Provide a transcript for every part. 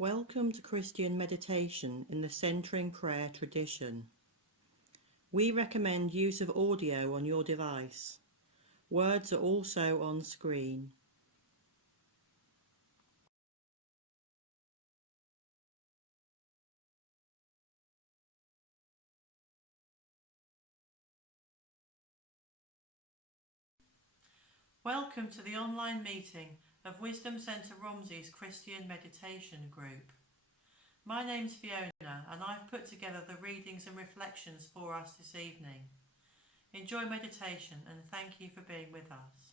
Welcome to Christian meditation in the centering prayer tradition. We recommend use of audio on your device. Words are also on screen. Welcome to the online meeting of Wisdom Centre Romsey's Christian Meditation Group. My name's Fiona and I've put together the readings and reflections for us this evening. Enjoy meditation and thank you for being with us.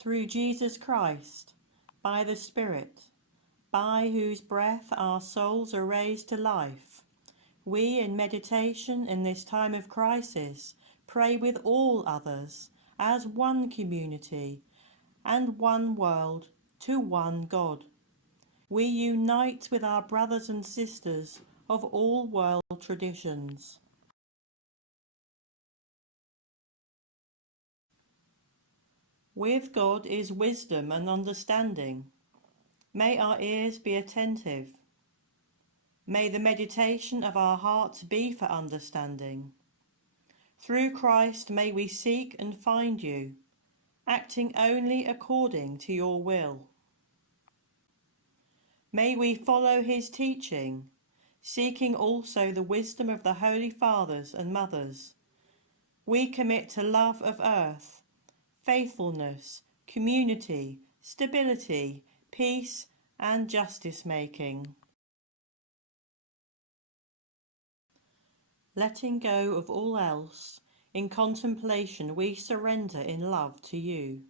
Through Jesus Christ, by the Spirit, by whose breath our souls are raised to life, we in meditation in this time of crisis pray with all others as one community and one world to one God. We unite with our brothers and sisters of all world traditions. With God is wisdom and understanding. May our ears be attentive. May the meditation of our hearts be for understanding. Through Christ may we seek and find you, acting only according to your will. May we follow his teaching, seeking also the wisdom of the Holy Fathers and Mothers. We commit to love of earth, faithfulness, community, stability, peace and justice making. Letting go of all else, in contemplation we surrender in love to you.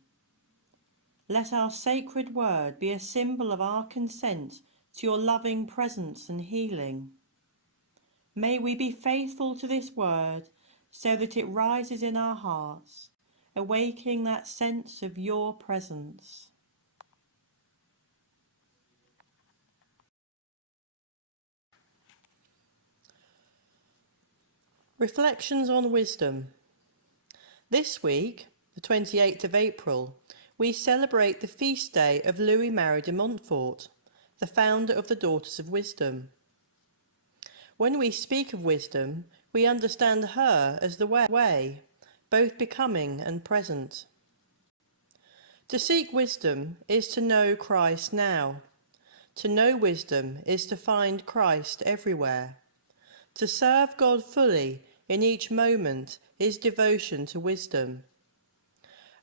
Let our sacred word be a symbol of our consent to your loving presence and healing. May we be faithful to this word so that it rises in our hearts, awakening that sense of your presence. Reflections on wisdom. This week, the 28th of April, we celebrate the feast day of Louis Marie de Montfort, the founder of the Daughters of Wisdom. When we speak of wisdom, we understand her as the way, both becoming and present. To seek wisdom is to know Christ now. To know wisdom is to find Christ everywhere. To serve God fully in each moment is devotion to wisdom.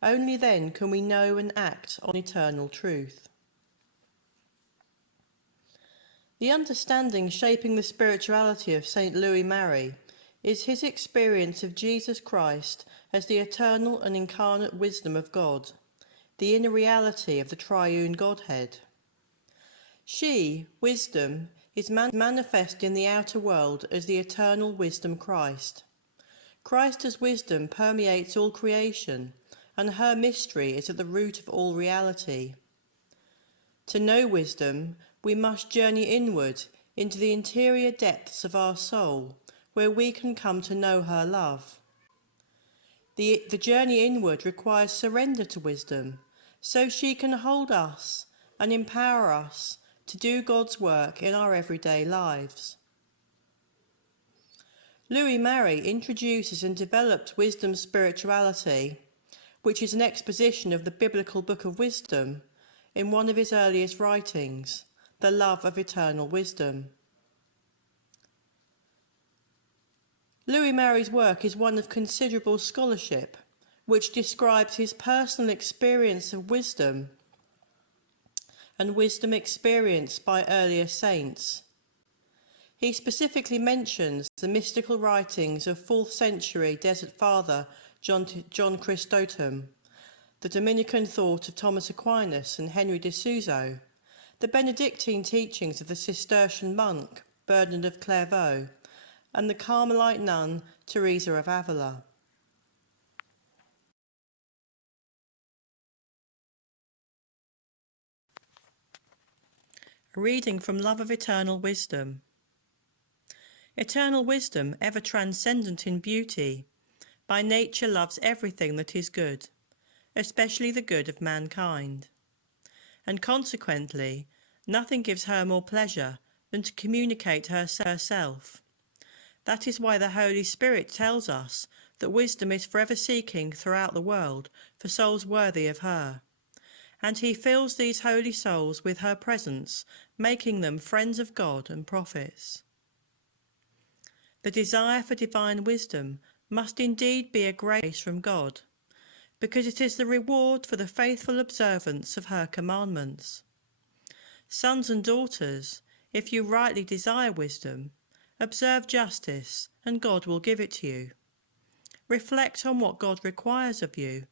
Only then can we know and act on eternal truth. The understanding shaping the spirituality of St. Louis Marie is his experience of Jesus Christ as the eternal and incarnate wisdom of God, the inner reality of the triune Godhead. She, wisdom, is manifest in the outer world as the eternal wisdom Christ. Christ as wisdom permeates all creation, and her mystery is at the root of all reality. To know wisdom, we must journey inward into the interior depths of our soul, where we can come to know her love. The journey inward requires surrender to wisdom, so she can hold us and empower us to do God's work in our everyday lives. Louis Marie introduces and developed wisdom spirituality, which is an exposition of the biblical book of wisdom, in one of his earliest writings, the love of eternal wisdom. Louis Marie's work is one of considerable scholarship, which describes his personal experience of wisdom and wisdom experienced by earlier saints. He specifically mentions the mystical writings of 4th century Desert Father John Chrysostom, the Dominican thought of Thomas Aquinas and Henry de Souza, the Benedictine teachings of the Cistercian monk Bernard of Clairvaux, and the Carmelite nun Teresa of Avila. A reading from Love of Eternal Wisdom. Eternal wisdom, ever transcendent in beauty, by nature loves everything that is good, especially the good of mankind. And consequently, nothing gives her more pleasure than to communicate herself. That is why the Holy Spirit tells us that wisdom is forever seeking throughout the world for souls worthy of her. And he fills these holy souls with her presence, making them friends of God and prophets. The desire for divine wisdom must indeed be a grace from God, because it is the reward for the faithful observance of her commandments. Sons and daughters, if you rightly desire wisdom, observe justice, and God will give it to you. Reflect on what God requires of you,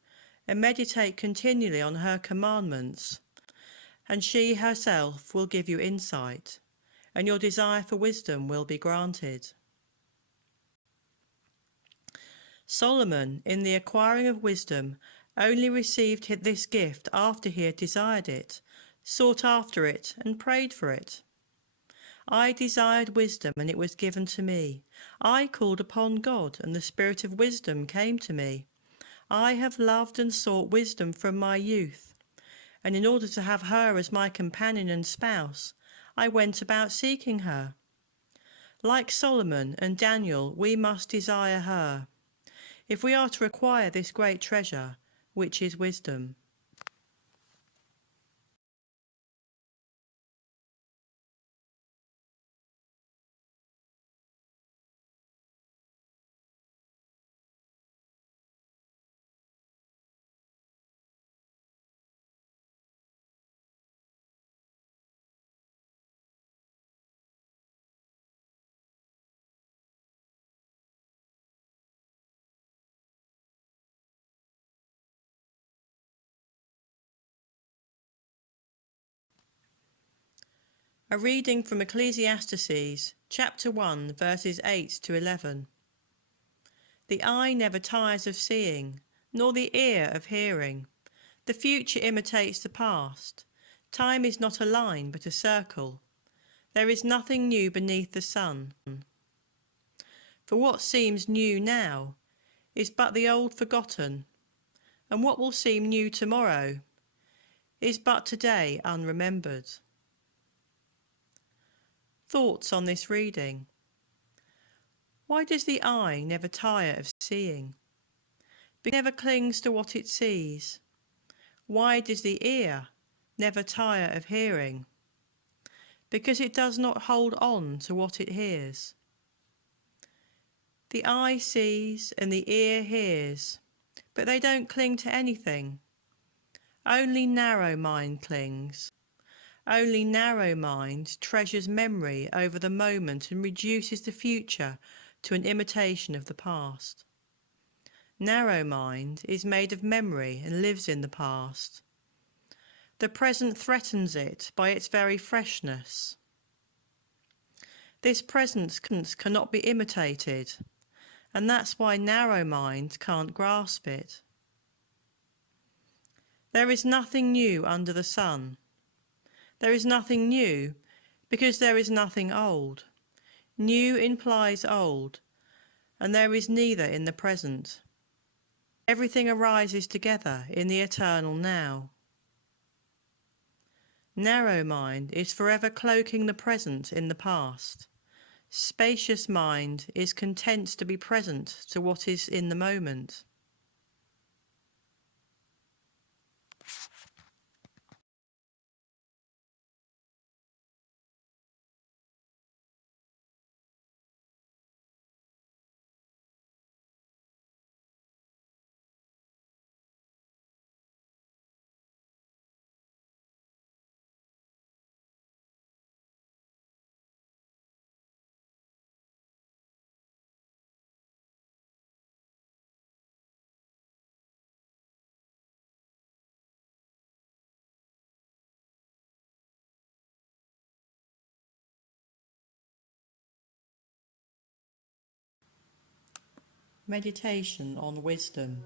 and meditate continually on her commandments, and she herself will give you insight, and your desire for wisdom will be granted. Solomon, in the acquiring of wisdom, only received this gift after he had desired it, sought after it, and prayed for it. I desired wisdom, and it was given to me. I called upon God, and the spirit of wisdom came to me. I have loved and sought wisdom from my youth, and in order to have her as my companion and spouse, I went about seeking her. Like Solomon and Daniel, we must desire her, if we are to acquire this great treasure, which is wisdom. A reading from Ecclesiastes, chapter 1, verses 8 to 11. The eye never tires of seeing, nor the ear of hearing. The future imitates the past. Time is not a line, but a circle. There is nothing new beneath the sun. For what seems new now is but the old forgotten, and what will seem new tomorrow is but today unremembered. Thoughts on this reading. Why does the eye never tire of seeing? Because it never clings to what it sees. Why does the ear never tire of hearing? Because it does not hold on to what it hears. The eye sees and the ear hears, but they don't cling to anything. Only narrow mind clings. Only narrow mind treasures memory over the moment and reduces the future to an imitation of the past. Narrow mind is made of memory and lives in the past. The present threatens it by its very freshness. This presence cannot be imitated, and that's why narrow mind can't grasp it. There is nothing new under the sun. There is nothing new because there is nothing old. New implies old, and there is neither in the present. Everything arises together in the eternal now. Narrow mind is forever cloaking the present in the past. Spacious mind is content to be present to what is in the moment. Meditation on wisdom.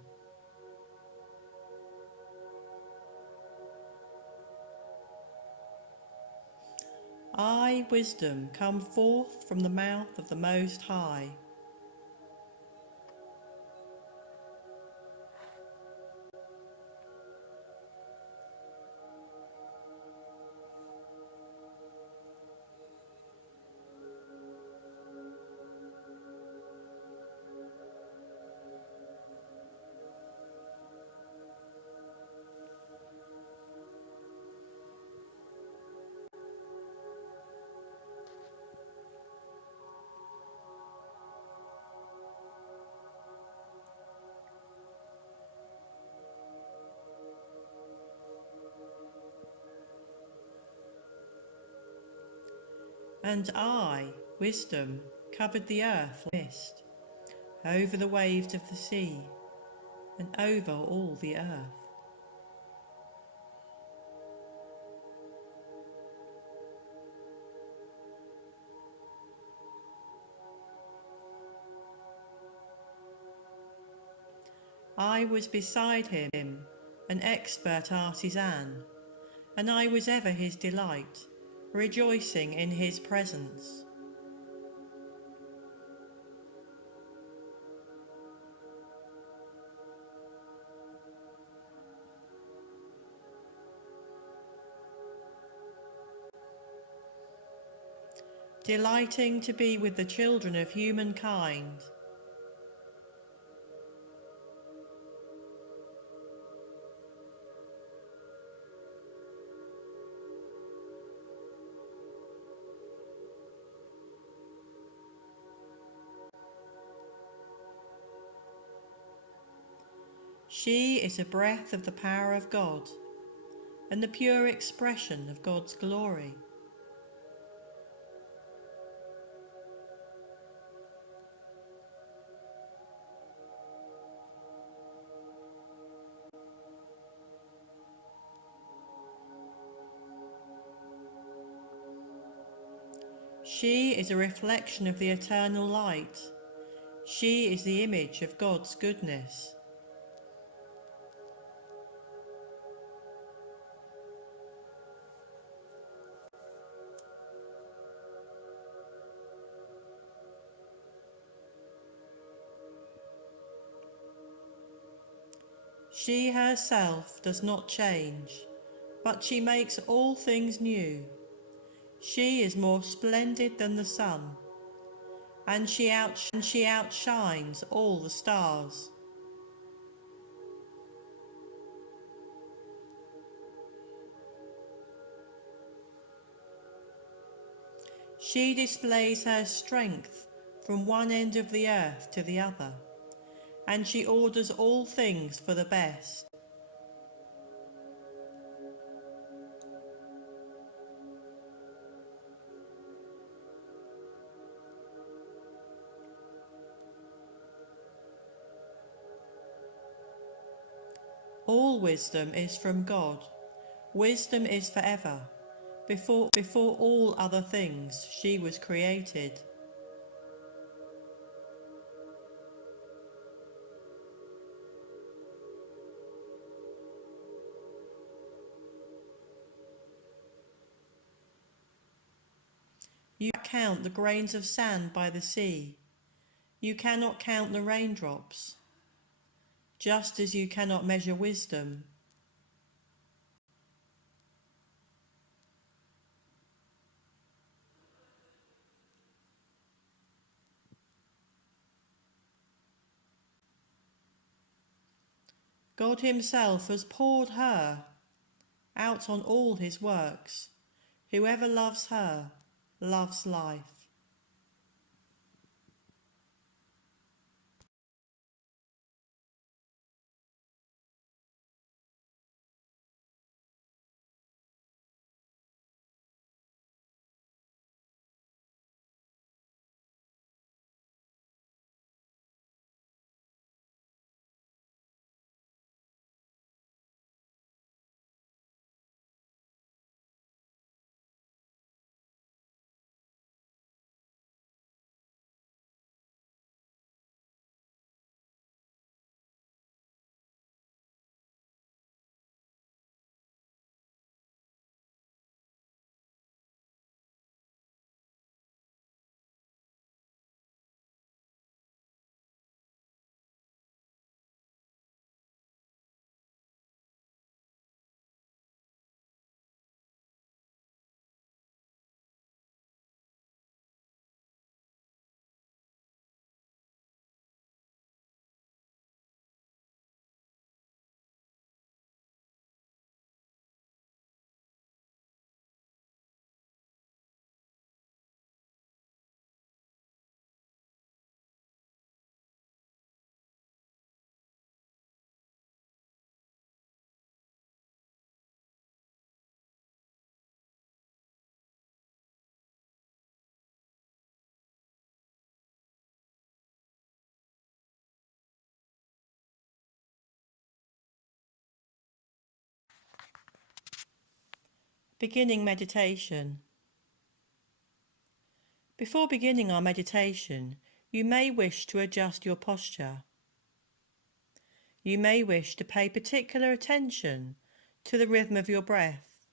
I, wisdom, come forth from the mouth of the Most High. And I, wisdom, covered the earth with mist, over the waves of the sea, and over all the earth. I was beside him, an expert artisan, and I was ever his delight, rejoicing in his presence. Delighting to be with the children of humankind. She is a breath of the power of God, and the pure expression of God's glory. She is a reflection of the eternal light. She is the image of God's goodness. She herself does not change, but she makes all things new. She is more splendid than the sun, and she outshines all the stars. She displays her strength from one end of the earth to the other, and she orders all things for the best. All wisdom is from God. Wisdom is forever. Before all other things, she was created. You cannot count the grains of sand by the sea. You cannot count the raindrops, just as you cannot measure wisdom. God himself has poured her out on all his works. Whoever loves her loves life. Beginning meditation. Before beginning our meditation, you may wish to adjust your posture. You may wish to pay particular attention to the rhythm of your breath,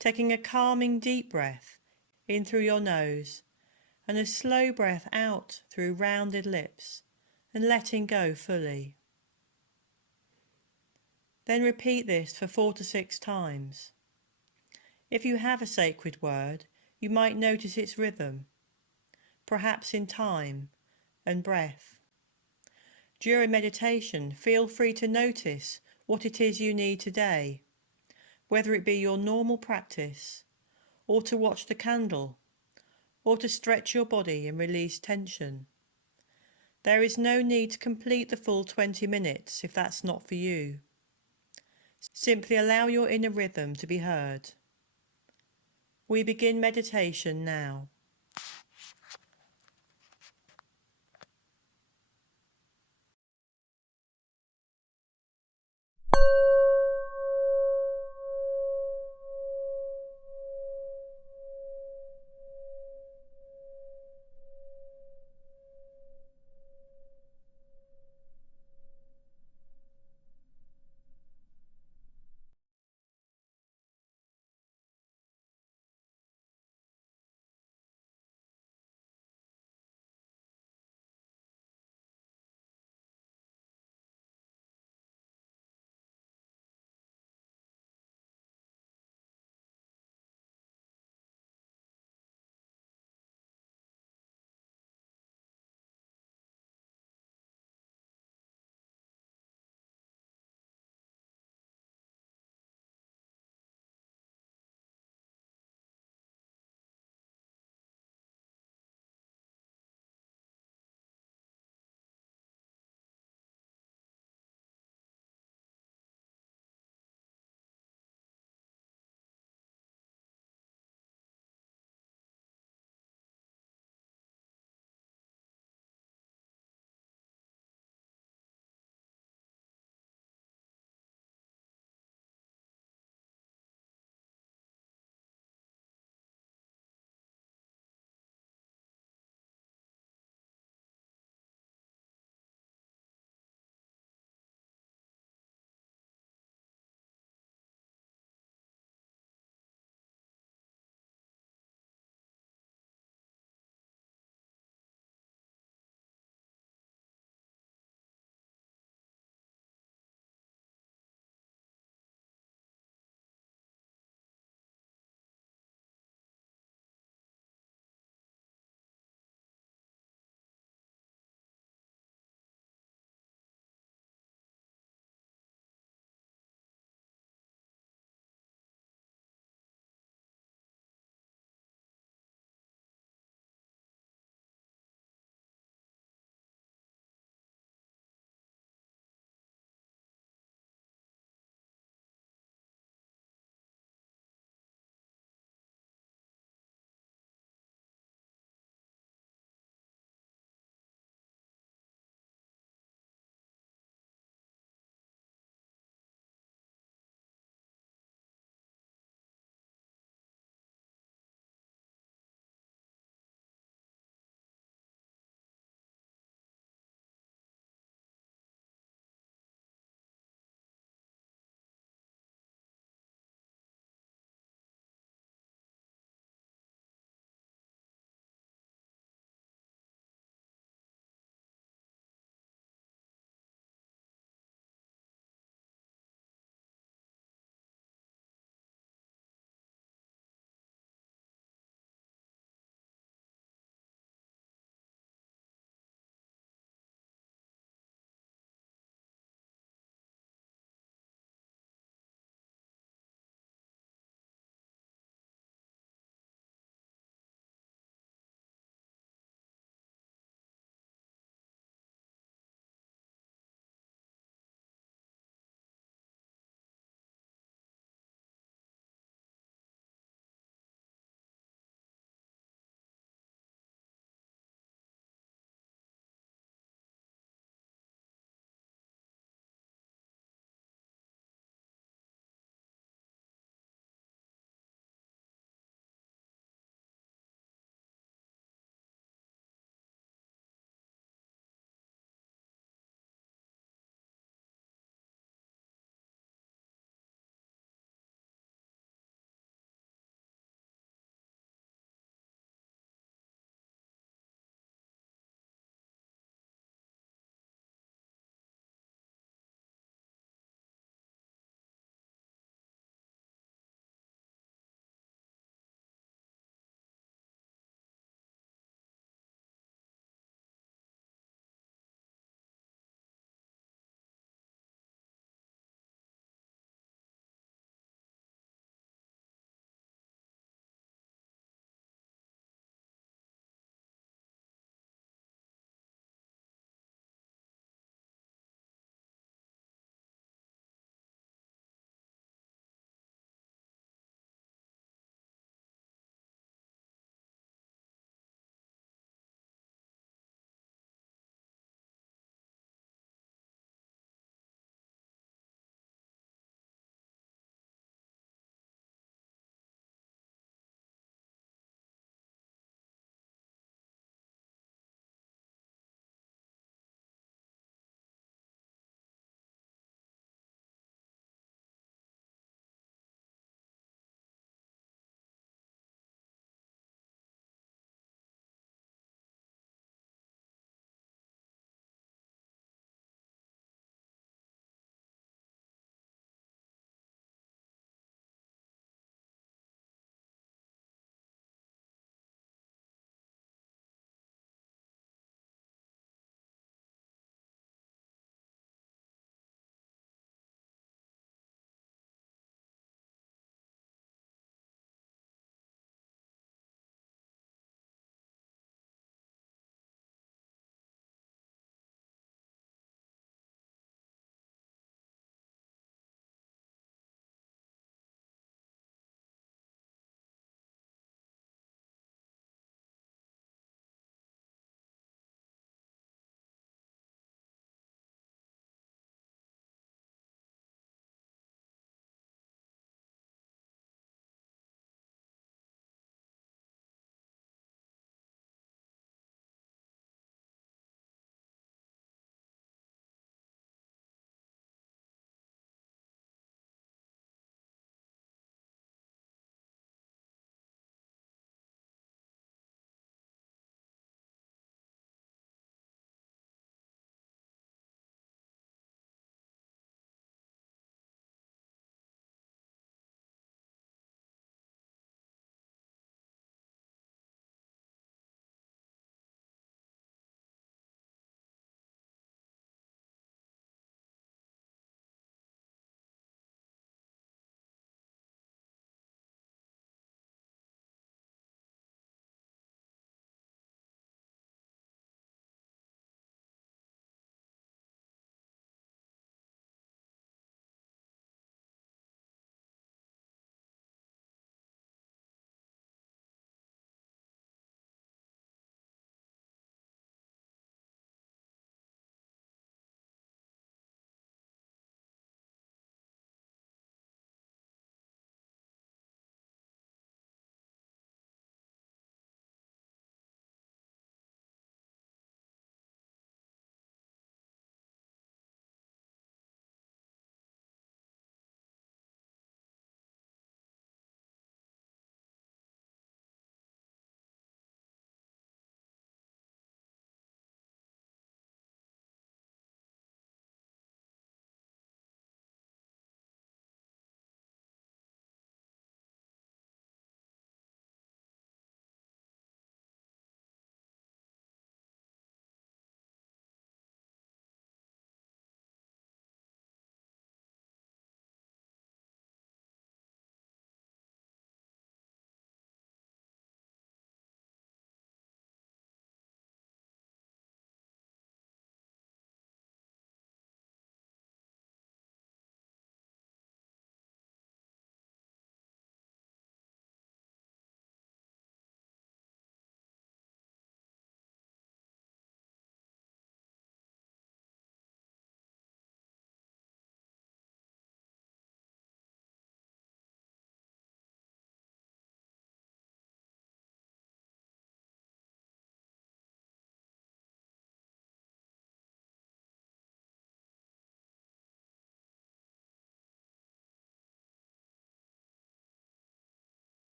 taking a calming deep breath in through your nose and a slow breath out through rounded lips and letting go fully. Then repeat this for 4 to 6 times. If you have a sacred word, you might notice its rhythm, perhaps in time and breath. During meditation, feel free to notice what it is you need today, whether it be your normal practice, or to watch the candle, or to stretch your body and release tension. There is no need to complete the full 20 minutes if that's not for you. Simply allow your inner rhythm to be heard. We begin meditation now.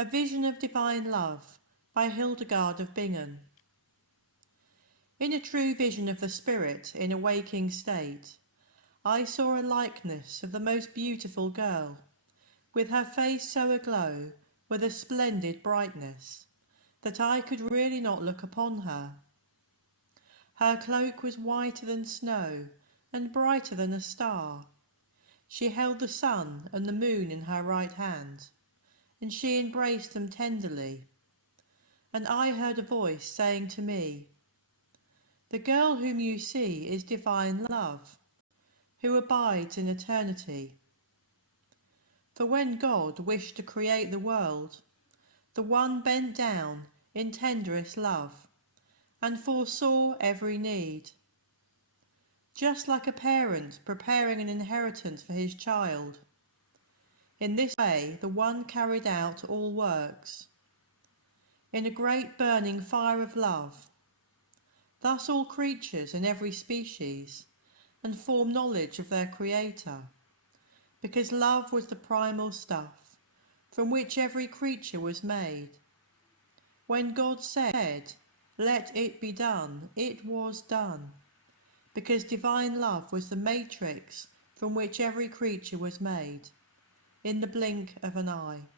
A Vision of Divine Love by Hildegard of Bingen. In a true vision of the Spirit in a waking state, I saw a likeness of the most beautiful girl, with her face so aglow with a splendid brightness, that I could really not look upon her. Her cloak was whiter than snow, and brighter than a star. She held the sun and the moon in her right hand, and she embraced them tenderly. And I heard a voice saying to me, "The girl whom you see is divine love, who abides in eternity." For when God wished to create the world, the one bent down in tenderest love, and foresaw every need. Just like a parent preparing an inheritance for his child, in this way the one carried out all works, in a great burning fire of love, thus all creatures in every species, and form knowledge of their Creator, because love was the primal stuff from which every creature was made. When God said, "Let it be done," it was done, because divine love was the matrix from which every creature was made, in the blink of an eye.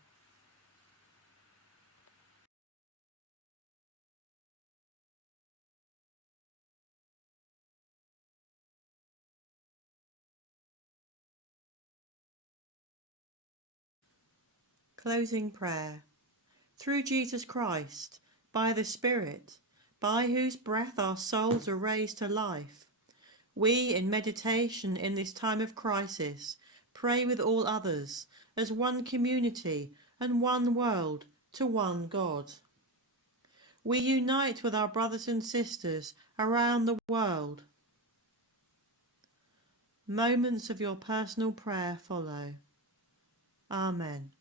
Closing prayer. Through Jesus Christ, by the Spirit, by whose breath our souls are raised to life, we, in meditation in this time of crisis, pray with all others, as one community and one world, to one God. We unite with our brothers and sisters around the world. Moments of your personal prayer follow. Amen.